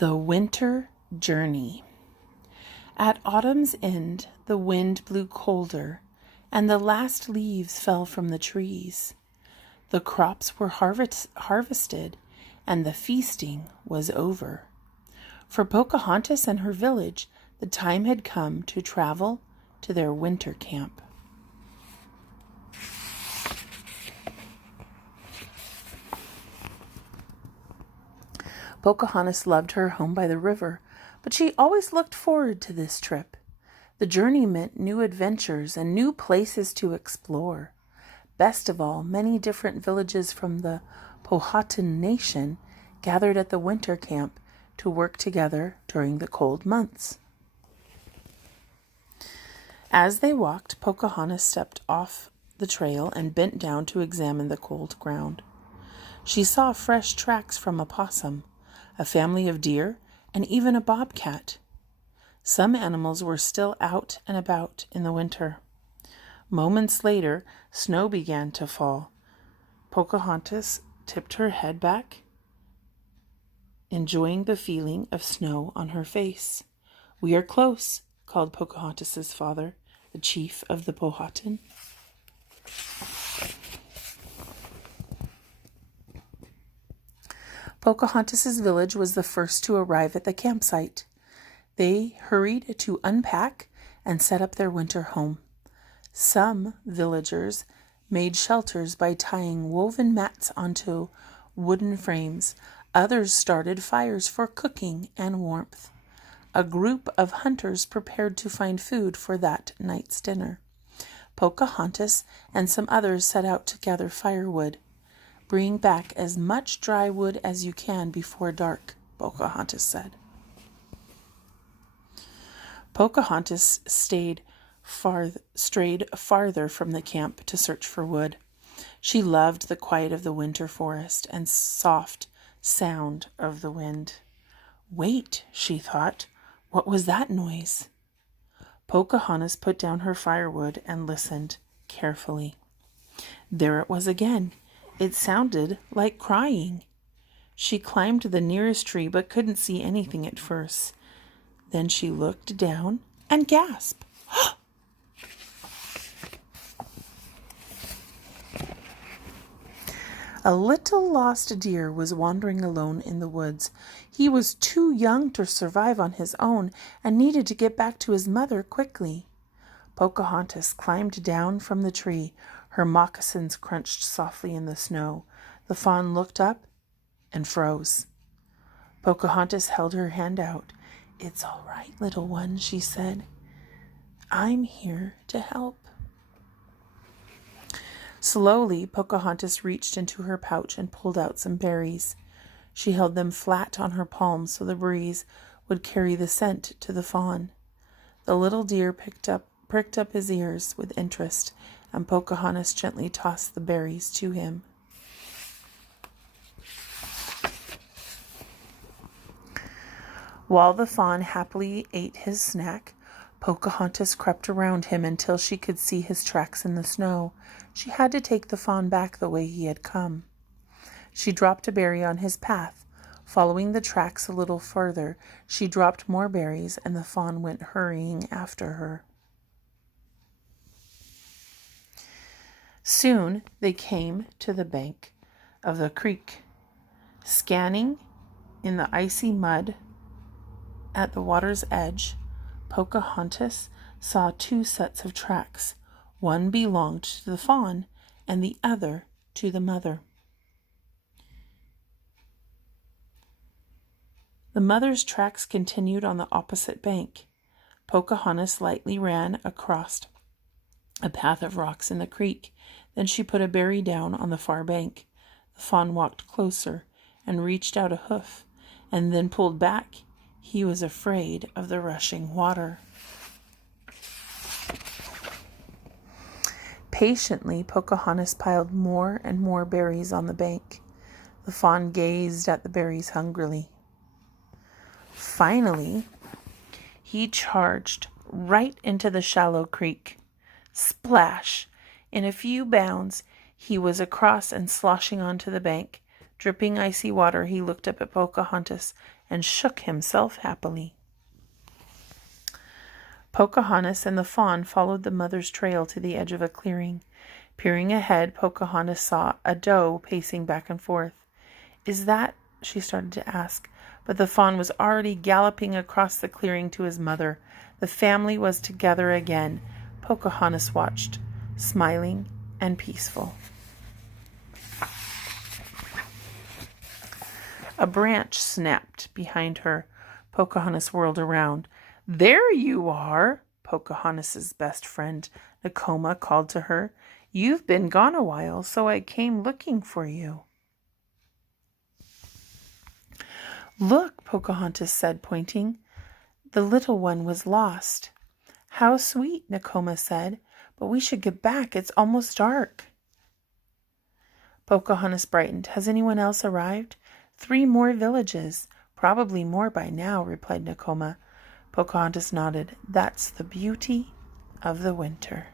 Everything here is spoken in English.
The Winter Journey. At autumn's end, the wind blew colder, and the last leaves fell from the trees. The crops were harvested, and the feasting was over. For Pocahontas and her village, the time had come to travel to their winter camp. Pocahontas loved her home by the river, but she always looked forward to this trip. The journey meant new adventures and new places to explore. Best of all, many different villages from the Powhatan Nation gathered at the winter camp to work together during the cold months. As they walked, Pocahontas stepped off the trail and bent down to examine the cold ground. She saw fresh tracks from a possum, a family of deer, and even a bobcat. Some animals were still out and about in the winter. Moments later, snow began to fall. Pocahontas tipped her head back, enjoying the feeling of snow on her face. "We are close," called Pocahontas's father, the chief of the Powhatan. Pocahontas's village was the first to arrive at the campsite. They hurried to unpack and set up their winter home. Some villagers made shelters by tying woven mats onto wooden frames. Others started fires for cooking and warmth. A group of hunters prepared to find food for that night's dinner. Pocahontas and some others set out to gather firewood. "Bring back as much dry wood as you can before dark," Pocahontas said. Pocahontas strayed farther from the camp to search for wood. She loved the quiet of the winter forest and soft sound of the wind. "Wait," she thought. "What was that noise?" Pocahontas put down her firewood and listened carefully. There it was again. It sounded like crying. She climbed to the nearest tree but couldn't see anything at first. Then she looked down and gasped. A little lost deer was wandering alone in the woods. He was too young to survive on his own and needed to get back to his mother quickly. Pocahontas climbed down from the tree. Her moccasins crunched softly in the snow. The fawn looked up and froze. Pocahontas held her hand out. "It's all right, little one," she said. "I'm here to help." Slowly, Pocahontas reached into her pouch and pulled out some berries. She held them flat on her palms so the breeze would carry the scent to the fawn. The little deer pricked up his ears with interest, and Pocahontas gently tossed the berries to him. While the fawn happily ate his snack, Pocahontas crept around him until she could see his tracks in the snow. She had to take the fawn back the way he had come. She dropped a berry on his path. Following the tracks a little further, she dropped more berries, and the fawn went hurrying after her. Soon they came to the bank of the creek. Scanning in the icy mud at the water's edge, Pocahontas saw two sets of tracks. One belonged to the fawn and the other to the mother. The mother's tracks continued on the opposite bank. Pocahontas lightly ran across a path of rocks in the creek. Then she put a berry down on the far bank. The fawn walked closer and reached out a hoof, and then pulled back. He was afraid of the rushing water. Patiently, Pocahontas piled more and more berries on the bank. The fawn gazed at the berries hungrily. Finally, he charged right into the shallow creek. Splash! In a few bounds, he was across and sloshing onto the bank. Dripping icy water, he looked up at Pocahontas and shook himself happily. Pocahontas and the fawn followed the mother's trail to the edge of a clearing. Peering ahead, Pocahontas saw a doe pacing back and forth. "Is that—" she started to ask, but the fawn was already galloping across the clearing to his mother. The family was together again. Pocahontas watched, smiling and peaceful. A branch snapped behind her. Pocahontas whirled around. "There you are!" Pocahontas's best friend, Nakoma, called to her. "You've been gone a while, so I came looking for you." "Look," Pocahontas said, pointing. "The little one was lost." "How sweet," Nakoma said. "But we should get back. It's almost dark." Pocahontas brightened. "Has anyone else arrived?" "3 more villages. Probably more by now," replied Nakoma. Pocahontas nodded. "That's the beauty of the winter."